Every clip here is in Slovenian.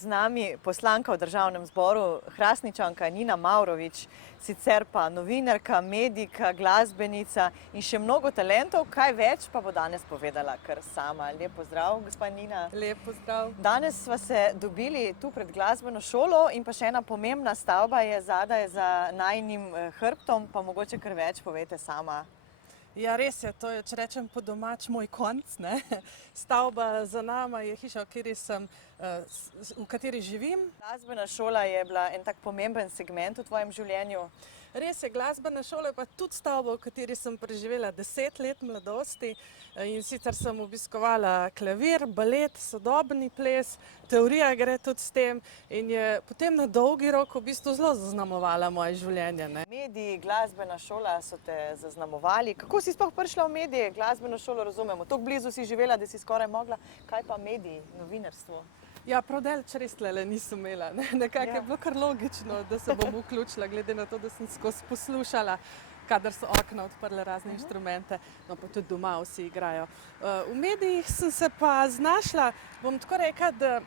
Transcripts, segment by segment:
z nami poslanka v Državnem zboru, Hrastničanka Nina Mavrović, sicer pa novinarka, medijka, glasbenica in še mnogo talentov. Kaj več pa bo danes povedala kar sama. Lep pozdrav, gospa Nina. Lep pozdrav. Danes sva se dobili tu pred glasbeno šolo in pa še ena pomembna stavba je zadaj za najinim hrbtom, pa mogoče kar več povete sama. Ja, res je, to je, če rečem po domač, moj konc, ne. Stavba za nama je hiša, v kateri živim. Glasbena šola je bila en tak pomemben segment v tvojem življenju. Res je, glasbena šola je pa tudi stavba, v kateri sem preživela 10 let mladosti. In sicer sem obiskovala klavir, balet, sodobni ples, teorija gre tudi s tem in je potem na dolgi rok v bistvu zelo zaznamovala moje življenje, ne. Mediji, glasbena šola so te zaznamovali. Kako si sploh prišla v medije? Glasbeno šolo razumemo. Tako blizu si živela, da si skoraj mogla. Kaj pa mediji, novinarstvo? Ja, prav daleč res tlele nisem imela. Nekako je bilo kar logično, da se bom vključila, glede na to, da sem skozi poslušala, kadar so okna odprle razne inštrumente, no pa tudi doma vsi igrajo. V medijih sem se pa znašla, bom tako rekla, da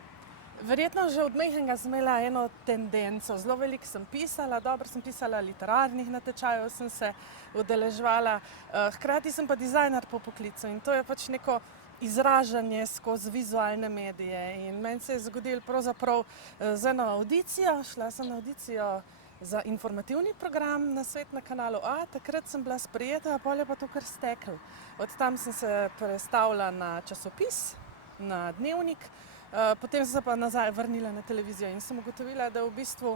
verjetno že od majhnega sem imela eno tendenco. Zelo veliko sem pisala, dobro sem pisala, literarnih natečajev sem se udeleževala, hkrati sem pa dizajner po poklicu in to je pač neko izražanje skozi vizualne medije. In meni se je zgodilo pravzaprav z eno avdicijo, šla sem na avdicijo za informativni program na Svet na Kanalu A, takrat sem bila sprejeta, pol je pa to kar steklo. Od tam sem se prestavila na časopis, na dnevnik, potem sem se pa nazaj vrnila na televizijo in sem ugotovila, da v bistvu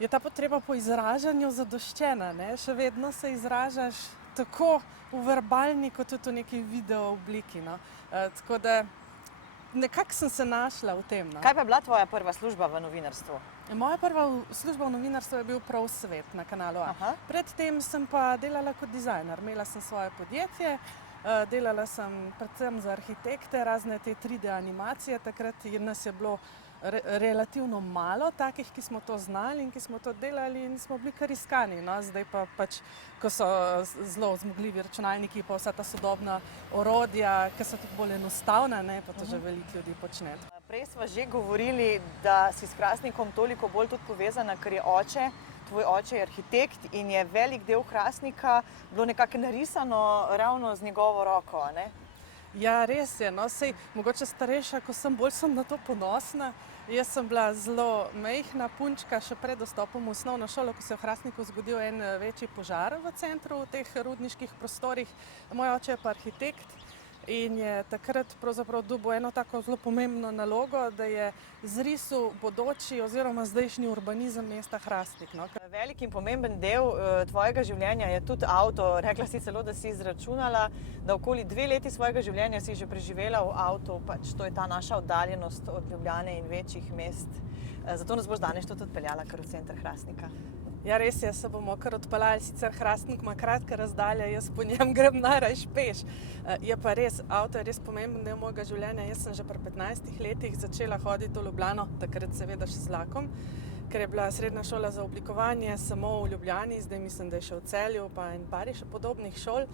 je ta potreba po izražanju zadoščena, ne? Še vedno se izražaš tako v verbalni, kot tudi v neki video obliki, no. Tako da nekako sem se našla v tem, no. Kaj pa je bila tvoja prva služba v novinarstvu? Moja prva služba v novinarstvu je bil prav Svet na Kanalu A. Aha. Predtem sem pa delala kot dizajner. Imela sem svoje podjetje, delala sem predvsem za arhitekte, razne te 3D animacije. Takrat nas je bilo relativno malo takih, ki smo to znali in ki smo to delali in smo bili kar iskani, no. Zdaj pa pač, ko so zelo zmogljivi računalniki pa vsa ta sodobna orodja, ki so tudi bolj enostavna, ne, pa to že veliko ljudi počne. Prej sva že govorili, da si s Hrastnikom toliko bolj tudi povezana, ker je oče, tvoj oče je arhitekt in je velik del Hrastnika bilo nekako narisano ravno z njegovo roko, a ne? Ja, res je, no, sej mogoče starejša, ko sem bolj sem na to ponosna. Jaz sem bila zelo majhna punčka še pred vstopom v osnovno šolo, ko se je v Hrastniku zgodil en večji požar v centru, v teh rudniških prostorih. Moj oče je pa arhitekt in je takrat pravzaprav dobil eno tako zelo pomembno nalogo, da je zrisil bodoči oziroma zdajšnji urbanizem mesta Hrastnik, no. Velik in pomemben del tvojega življenja je tudi avto. Rekla si celo, da si izračunala, da okoli 2 leti svojega življenja si že preživela v avtu, pač to je ta naša oddaljenost od Ljubljane in večjih mest. Zato nas boš danes tudi odpeljala kar v center Hrastnika. Ja, res je, se bomo kar odpeljali, sicer Hrastnik ima kratke razdalje, jaz po njem grem najrajši peš. Je pa res, avto je res pomemben del mojega življenja. Jaz sem že pri 15 letih začela hoditi v Ljubljano, takrat seveda še z vlakom, ker je bila srednja šola za oblikovanje samo v Ljubljani, zdaj mislim, da je še v Celju, pa in par še podobnih šol.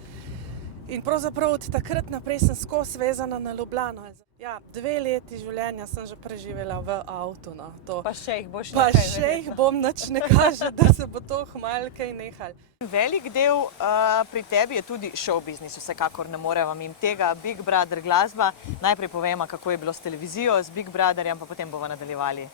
In pravzaprav od takrat naprej sem skozi vezana na Ljubljano. Ja, 2 leti življenja sem že preživela v avtu, no. Pa še jih boš Pa nekaj še jih verjetno. bom, nič ne kaže, da se bo to kmalu kaj nehalo. Velik del pri tebi je tudi show biznis, vsekakor ne moreva mimo tega. Big Brother glasba. Najprej povemo, kako je bilo s televizijo, z Big Brotherjem, pa potem bova nadaljevali.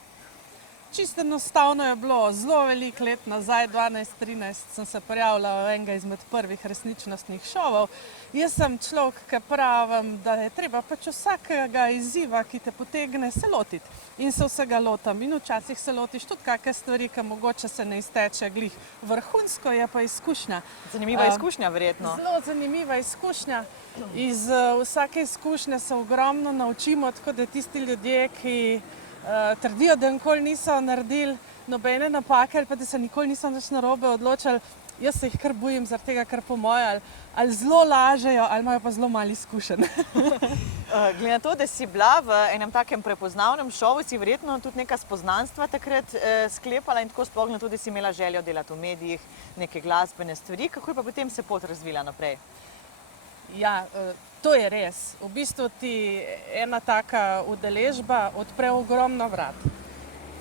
Čisto enostavno je bilo, zelo veliko let nazaj, 12-13, sem se prijavila v enega izmed prvih resničnostnih šovov. Jaz sem človek, ki pravim, da je treba pač vsakega izziva, ki te potegne, se lotiti. In se vsega lotam. In včasih se lotiš tudi kakšne stvari, ki mogoče se ne izteče glih vrhunsko, je pa izkušnja. Zanimiva izkušnja verjetno. Zelo zanimiva izkušnja. Iz vsake izkušnje se ogromno naučimo, tako da tisti ljudje, ki trdijo, da nikoli niso naredili nobene napake ali pa da se nikoli niso nič narobe odločili, jaz se jih kar bojim, zaradi tega, ker po moje ali zelo lažejo ali imajo pa zelo malo izkušenj. Glede na to, da si bila v enem takem prepoznavnem šovu, si verjetno tudi neka spoznanstva takrat sklepala in tako sploh tudi si imela željo delati v medijih, neke glasbene stvari. Kako je pa potem se pot razvila naprej? Ja, to je res. V bistvu ti ena taka udeležba odpre ogromno vrat.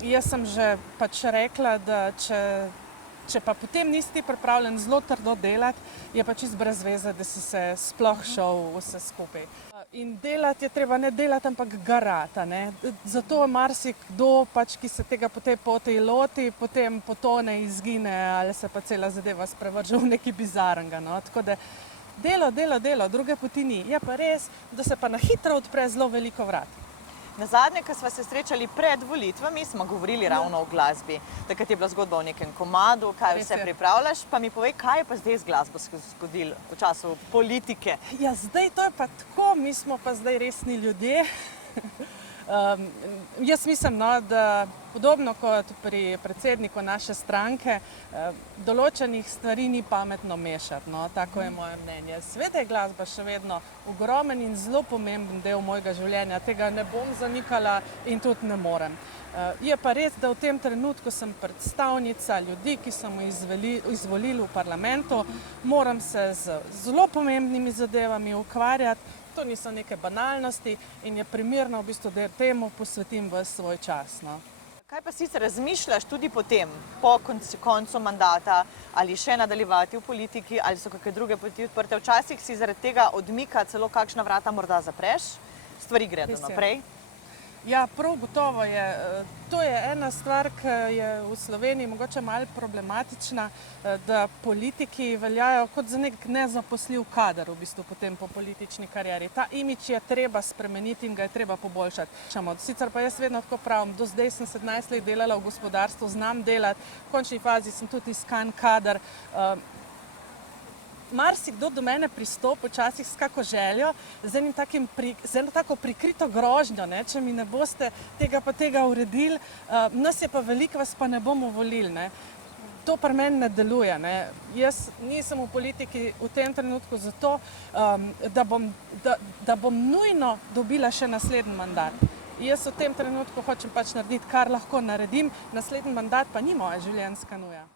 Jaz sem že pač rekla, da če pa potem nisi pripravljen zelo trdo delati, je pa čisto brez veze, da si se sploh šel vse skupaj. In delati je treba ne delati, ampak garata. Ne? Zato marsikdo, pač, ki se tega po tej poti loti, potem potone, izgine ali se pa cela zadeva sprevrže v nekaj bizarnega. No? Tako da delo, druge poti ni. Je pa res, da se pa na hitro odpre zelo veliko vrat. Na zadnje, ko smo se srečali pred volitvami, smo govorili ravno o glasbi. Takrat je bila zgodba o nekem komadu, kaj vse pripravljaš, pa mi povej, kaj je pa zdaj z glasbo zgodilo v času politike? Ja, zdaj to je pa tako, mi smo pa zdaj resni ljudje. Jaz mislim, no, da podobno kot pri predsedniku naše stranke, določenih stvari ni pametno mešati. No, tako je moje mnenje. Seveda je glasba še vedno ogromen in zelo pomemben del mojega življenja. Tega ne bom zanikala in tudi ne morem. Je pa res, da v tem trenutku sem predstavnica ljudi, ki so me izvolili v parlamentu, moram se z zelo pomembnimi zadevami ukvarjati. To niso neke banalnosti in je primerno v bistvu, da temu posvetim ves svoj čas. No. Kaj pa sicer razmišljaš tudi potem, po koncu mandata, ali še nadaljevati v politiki, ali so kakšne druge poti odprte? Včasih si zaradi tega odmika celo kakšna vrata morda zapreš, stvari gredo naprej. Ja, prav gotovo je. To je ena stvar, ki je v Sloveniji mogoče malo problematična, da politiki veljajo kot za nek nezaposljiv kader v bistvu potem po politični karieri. Ta imidž je treba spremeniti in ga je treba poboljšati. Sicer pa jaz vedno tako pravim, do zdaj sem 17 let delala v gospodarstvu, znam delati, v končni fazi sem tudi iskan kader. Marsikdo do mene pristopi včasih s kako željo, z eno tako prikrito grožnjo, ne? Če mi ne boste tega pa tega uredili, nas je pa veliko, vas pa ne bomo volili. Ne? To pri meni ne deluje. Ne? Jaz nisem v politiki v tem trenutku zato, da bom nujno dobila še naslednji mandat. Jaz v tem trenutku hočem pač narediti, kar lahko naredim, naslednji mandat pa ni moja življenjska nuja.